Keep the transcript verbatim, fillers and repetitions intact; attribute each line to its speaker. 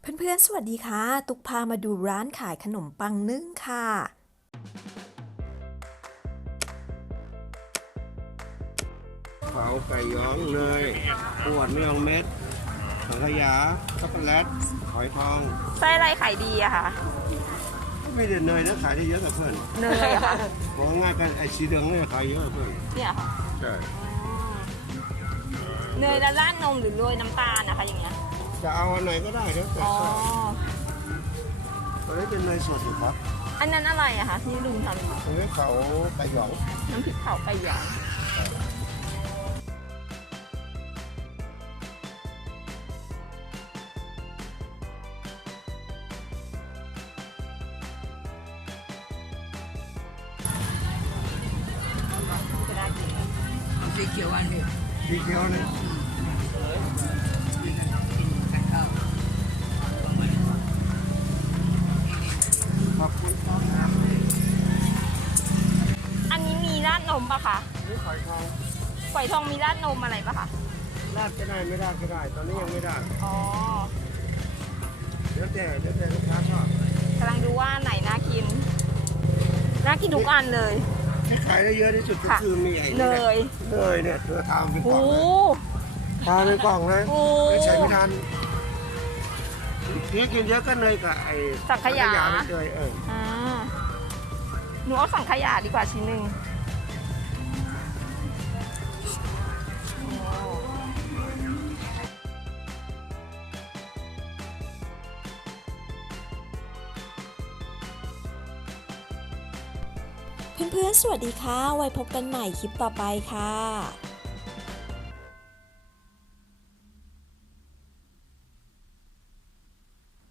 Speaker 1: เพื่อนๆสวัสดีค่ะตุกพามาดูร้านขายขนมปังนึ่งค่ะ
Speaker 2: เผาไก่ย้องเนยขวดมะยองเม็ดสังขยาช็อกโกแลตหอยทอง
Speaker 3: ไส้อะไรขายดีอะคะ
Speaker 2: ไม่ได้เนยนะขายได้เยอะกับเพื่อน
Speaker 3: เนยอะค่ะ
Speaker 2: บอกง่ายกันไอ้สีเหลืองเนี่ยขายเยอะเพื่อน
Speaker 3: เนี่ยค่ะ
Speaker 2: ใช่
Speaker 3: เนยแล้วราดนมหรือโรยน้ำตาลนะคะอย่างเงี้ย
Speaker 2: จะเอาอันไหนก็ได้แล้วแต่ชอบตอนนี้เป็นเนยสดอยู่ครับ
Speaker 3: อันนั้นอะไรอะคะที่ลุงทำ
Speaker 2: ตรงนี้เขาไก่หยอง
Speaker 3: น้ำพริกเผาไก่หยอง
Speaker 4: สีเขียวอันนี้
Speaker 2: สีเขียวนี่ขอบคุณครับ
Speaker 3: อันนี้มีราดนมปะคะ
Speaker 2: นี่หอยทอง
Speaker 3: ฝอยทองมีราดนมอะไรปะคะ
Speaker 2: ราดก็ได้ไม่ราดก็ได้ตอนนี้ยังไม่ได้
Speaker 3: อ๋อ
Speaker 2: เดี๋ยวแต่เดี๋ยวแต่ลูกค้าชอบ
Speaker 3: กำลังดูว่าไหนน่ากินน่ากินทุกอันเลย
Speaker 2: ที่ขายได้เยอะที่สุดก็คือมีไอ้
Speaker 3: เนย
Speaker 2: เนยเนี่ยเธอทำเป็นกล่องทำเป็นกล่องเลยไม่ใช่ไม่ทันนี่กินเยอะก็เนยกับไอ้
Speaker 3: สังขยา
Speaker 2: เนยเออ
Speaker 3: หนูเอาสังขยาดีกว่าชิ้นหนึ่ง
Speaker 1: เพื่อนๆสวัสดีค่ะไว้พบกันใหม่คลิปต่อไปค่ะ